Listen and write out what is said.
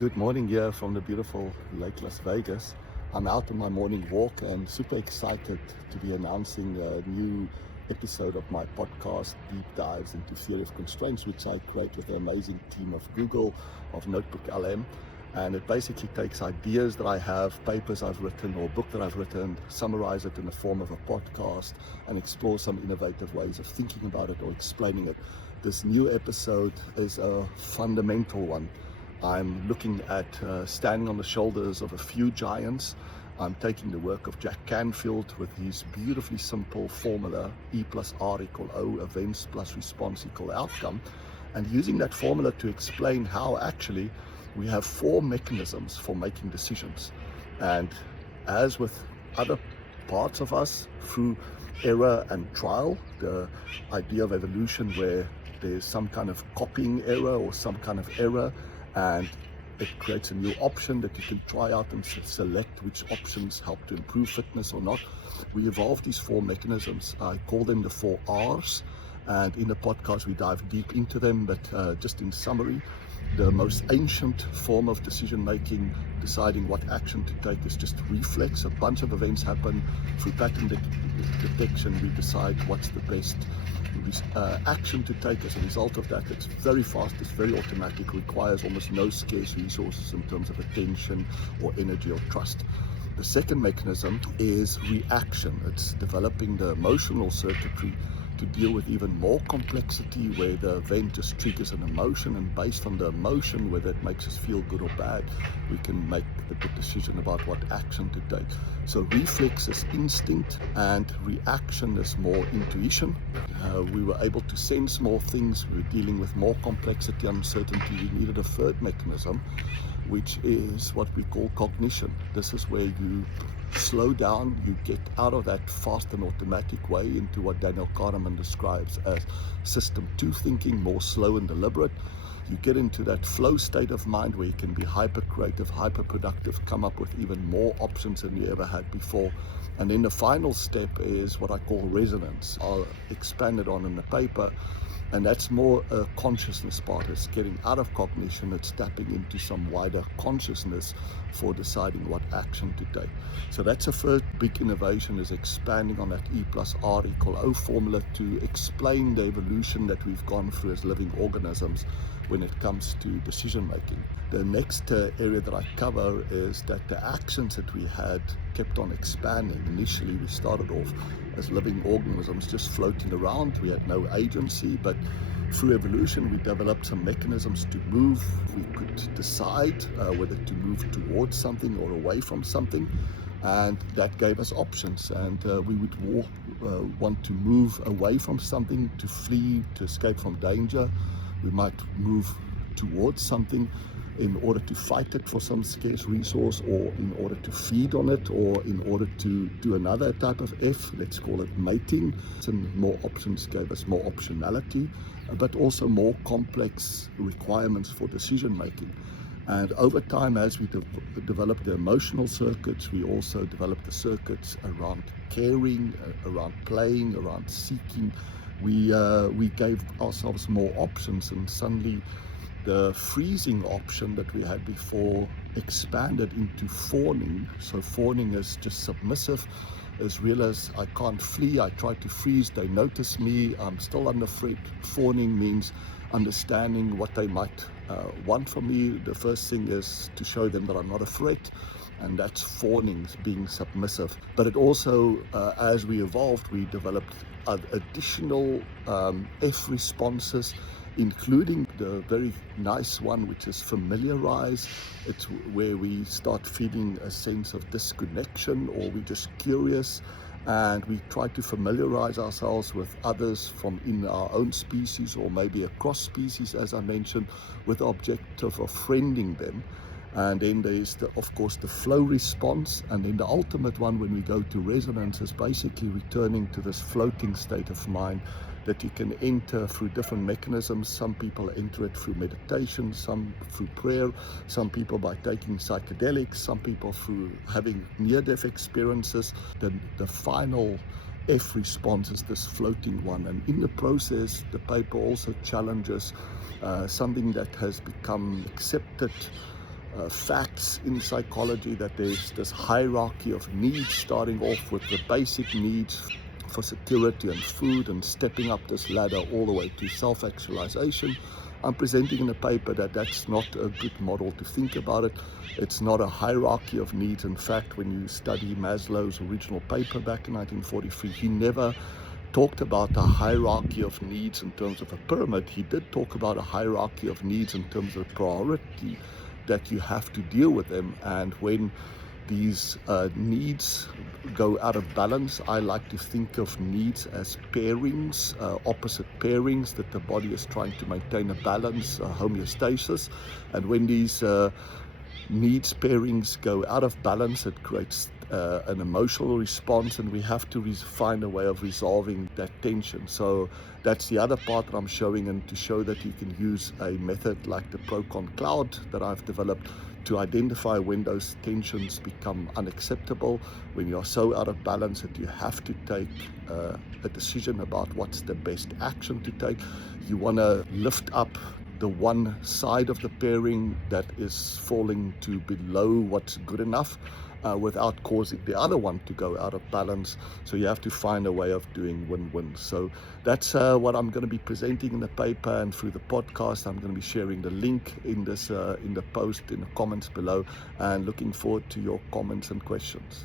Good morning here from the beautiful Lake Las Vegas. I'm out on my morning walk and super excited to be announcing a new episode of my podcast, Deep Dives into Theory of Constraints, which I create with the amazing team of Google, of Notebook LM. And it basically takes ideas that I have, papers I've written, or a book that I've written, summarize it in the form of a podcast, and explore some innovative ways of thinking about it or explaining it. This new episode is a fundamental one. I'm looking at standing on the shoulders of a few giants. I'm taking the work of Jack Canfield with his beautifully simple formula, E plus R equal O, events plus response equal outcome, and using that formula to explain how actually we have four mechanisms for making decisions. And as with other parts of us, through error and trial, the idea of evolution where there's some kind of copying error or some kind of error, and it creates a new option that you can try out and select which options help to improve fitness or not. We evolved these four mechanisms. I call them the four R's, and in the podcast we dive deep into them, but just in summary, the most ancient form of decision making, deciding what action to take, is just reflex. A bunch of events happen. Through pattern detection, we decide what's the best action to take as a result of that. It's very fast, it's very automatic, requires almost no scarce resources in terms of attention or energy or trust. The second mechanism is reaction. It's developing the emotional circuitry to deal with even more complexity, where the event just triggers an emotion, and based on the emotion, whether it makes us feel good or bad, we can make the good decision about what action to take. So reflex is instinct and reaction is more intuition. We were able to sense more things. We were dealing with more complexity, uncertainty. We needed a third mechanism, which is what we call cognition. This is where you slow down, you get out of that fast and automatic way into what Daniel Kahneman describes as system 2 thinking, more slow and deliberate. You get into that flow state of mind where you can be hyper creative, hyper productive, come up with even more options than you ever had before. And then the final step is what I call resonance. I'll expand it on in the paper. And that's more a consciousness part. It's getting out of cognition, it's tapping into some wider consciousness for deciding what action to take. So that's a first big innovation, is expanding on that E plus R equal O formula to explain the evolution that we've gone through as living organisms when it comes to decision making. The next area that I cover is that the actions that we had kept on expanding. Initially, we started off as living organisms just floating around. We had no agency, but through evolution, we developed some mechanisms to move. We could decide whether to move towards something or away from something, and that gave us options. And we would want to move away from something, to flee, to escape from danger. We might move towards something in order to fight it for some scarce resource, or in order to feed on it, or in order to do another type of F, let's call it mating. And more options gave us more optionality, but also more complex requirements for decision making. And over time, as we developed the emotional circuits, we also developed the circuits around caring, around playing, around seeking. We gave ourselves more options, and suddenly the freezing option that we had before expanded into fawning. So fawning is just submissive. As real as I can't flee, I try to freeze, they notice me, I'm still under threat. Fawning means understanding what they might want from me. The first thing is to show them that I'm not a threat, and that's fawning, being submissive. But it also, as we evolved, we developed additional F responses, including the very nice one, which is familiarize. It's where we start feeling a sense of disconnection, or we're just curious, and we try to familiarize ourselves with others from in our own species, or maybe across species, as I mentioned, with the objective of friending them. And then there's, of course, the flow response. And then the ultimate one, when we go to resonance, is basically returning to this floating state of mind that you can enter through different mechanisms. Some people enter it through meditation, some through prayer, some people by taking psychedelics, some people through having near-death experiences. The final F response is this floating one. And in the process, the paper also challenges something that has become accepted facts in psychology, that there's this hierarchy of needs, starting off with the basic needs for security and food, and stepping up this ladder all the way to self-actualization. I'm presenting in a paper that that's not a good model to think about it. It's not a hierarchy of needs. In fact, when you study Maslow's original paper back in 1943, he never talked about a hierarchy of needs in terms of a pyramid. He did talk about a hierarchy of needs in terms of priority, that you have to deal with them. And when these needs go out of balance, I like to think of needs as pairings, opposite pairings, that the body is trying to maintain a balance, homeostasis. And when these needs pairings go out of balance, it creates an emotional response, and we have to find a way of resolving that tension. So that's the other part that I'm showing, and to show that you can use a method like the Procon Cloud that I've developed to identify when those tensions become unacceptable, when you're so out of balance that you have to take a decision about what's the best action to take. You want to lift up the one side of the pairing that is falling to below what's good enough, without causing the other one to go out of balance. So you have to find a way of doing win-win. So that's what I'm going to be presenting in the paper, and through the podcast I'm going to be sharing the link in this in the post, in the comments below, and looking forward to your comments and questions.